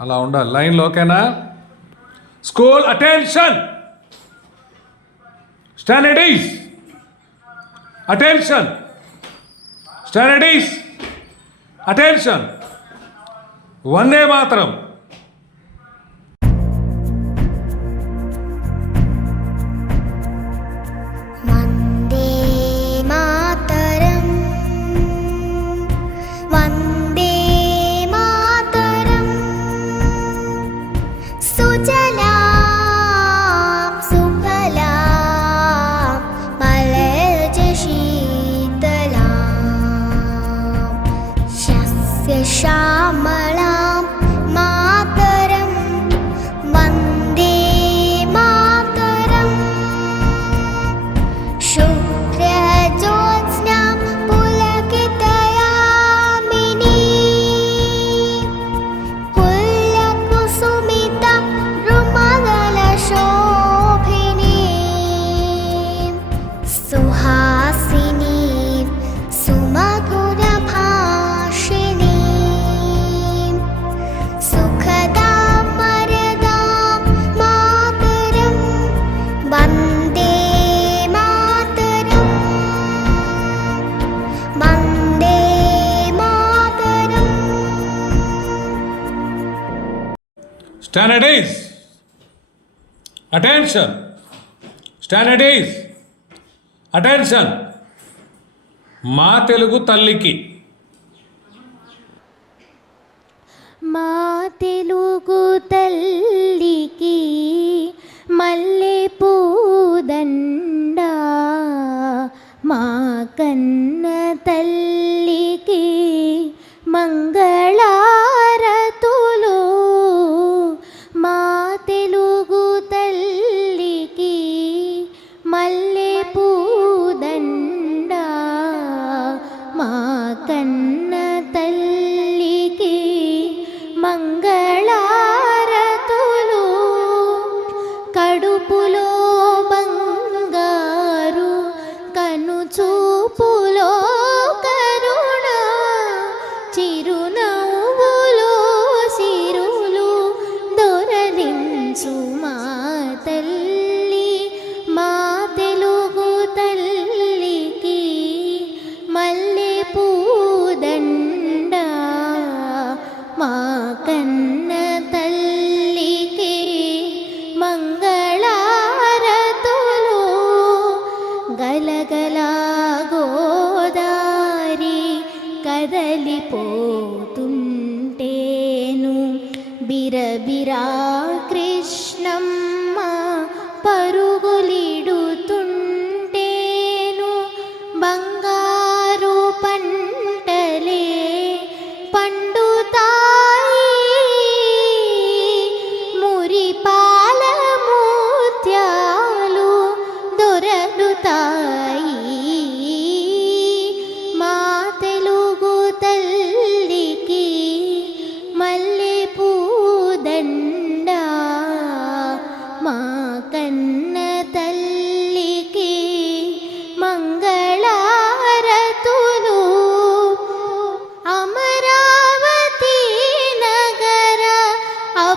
అలా ఉండాలి. లైన్లో ఓకేనా? School attention. Stand at ease. Attention. Stand at ease. Attention. వందే మాత్రం. స్టాండర్డైజ్ అటెన్షన్ స్టాండర్డైజ్ అటెన్షన్ మా తెలుగు తల్లికి. మా తెలుగు తల్లికి మల్లె పూదండ మా కన్న పోతుంటేను. బిరబిరా కృష్ణం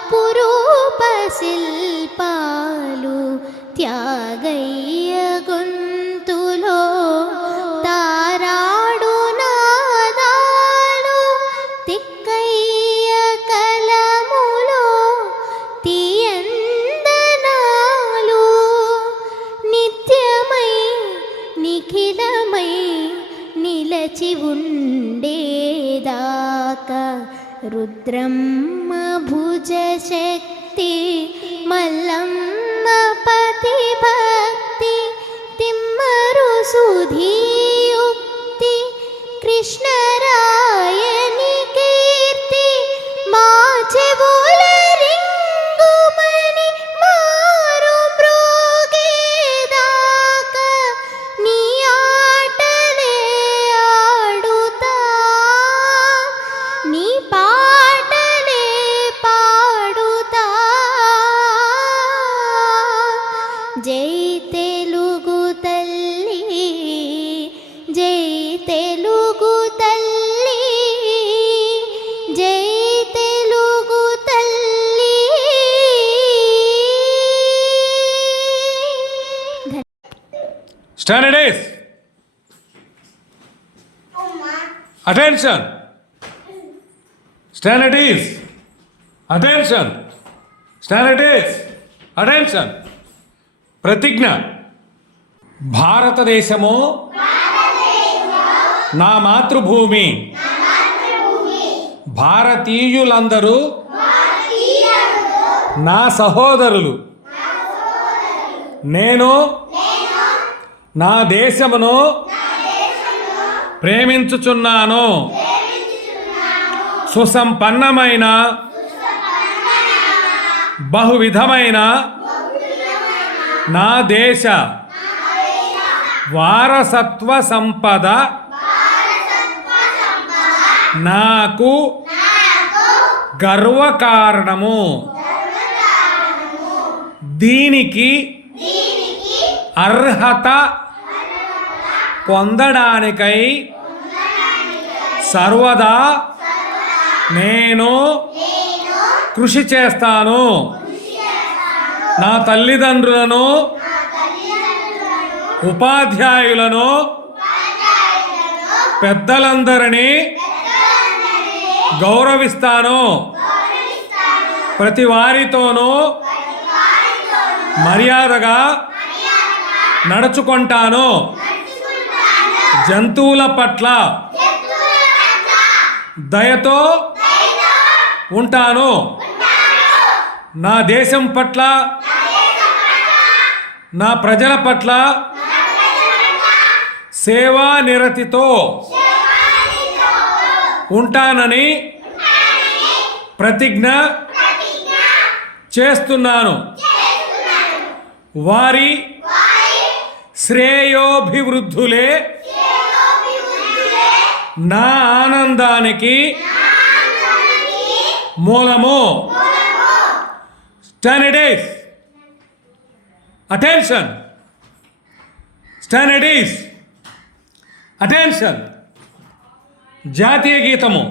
అపురూప శిల్పాలు త్యాగయ్య గొంతులో తారాడు నాదాలు తిక్కయ్య కలములో తీయందనాలు. నిత్యమై నిఖిలమై నిలచి ఉండేదాక రుద్రం ഭുജശക്തി stand at ease attention stand at ease attention stand at ease attention ప్రతిజ్ఞ భారతదేశము నా మాతృభూమి భారతీయులందరూ నా సహోదరులు నేను నా దేశమును ప్రేమించుచున్నాను. సుసంపన్నమైన బహువిధమైన నా దేశ వారసత్వ సంపద నాకు గర్వకారణము. దీనికి అర్హత పొందడానికై సర్వదా నేను కృషి చేస్తాను. నా తల్లిదండ్రులను ఉపాధ్యాయులను పెద్దలందరినీ గౌరవిస్తాను. ప్రతి వారితోనూ మర్యాదగా నడుచుకుంటాను. జంతువుల పట్ల దయతో ఉంటాను. నా దేశం పట్ల నా ప్రజల పట్ల సేవా నిరతితో ఉంటానని ప్రతిజ్ఞ చేస్తున్నాను. వారి శ్రేయోభివృద్ధులే నా ఆనందానికి మూలము స్టాండర్డైజ్ అటెన్షన్ స్టాండర్డైజ్ అటెన్షన్ జాతీయ గీతము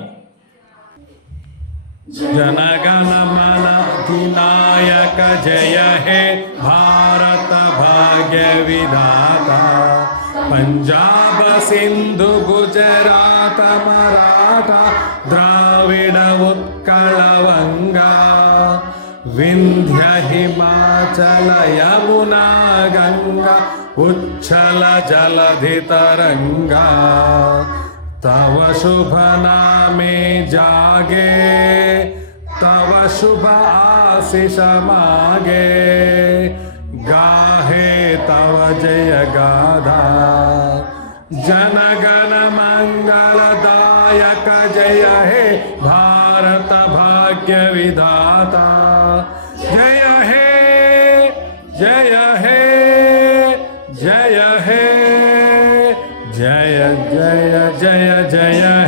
జనగణ మన అధినాయక జయ హే భారత భాగ్య విధాత పంజాబ సింధు గుజరాత మరాఠ ద్రావిడ ఉత్కళ వంగా వింధ్య హిమాచల యమునా గంగా ఉచ్చల జలధి తరంగా तव शुभ नामे जागे तव शुभ आशीष मागे गाहे तव जय गाधा। जनगण मंगलदायक जय हे भारत भाग्य विधाता। जय हे जय हे जय हे, जय जय जय जय